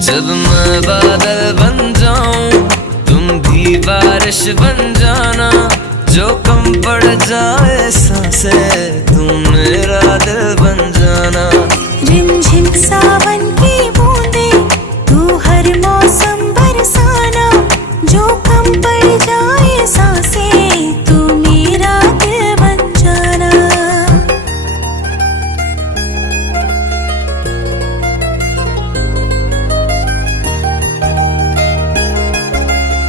जब मैं बादल बन जाऊं तुम भी बारिश बन जाना, जो कम पड़ जाए सांसें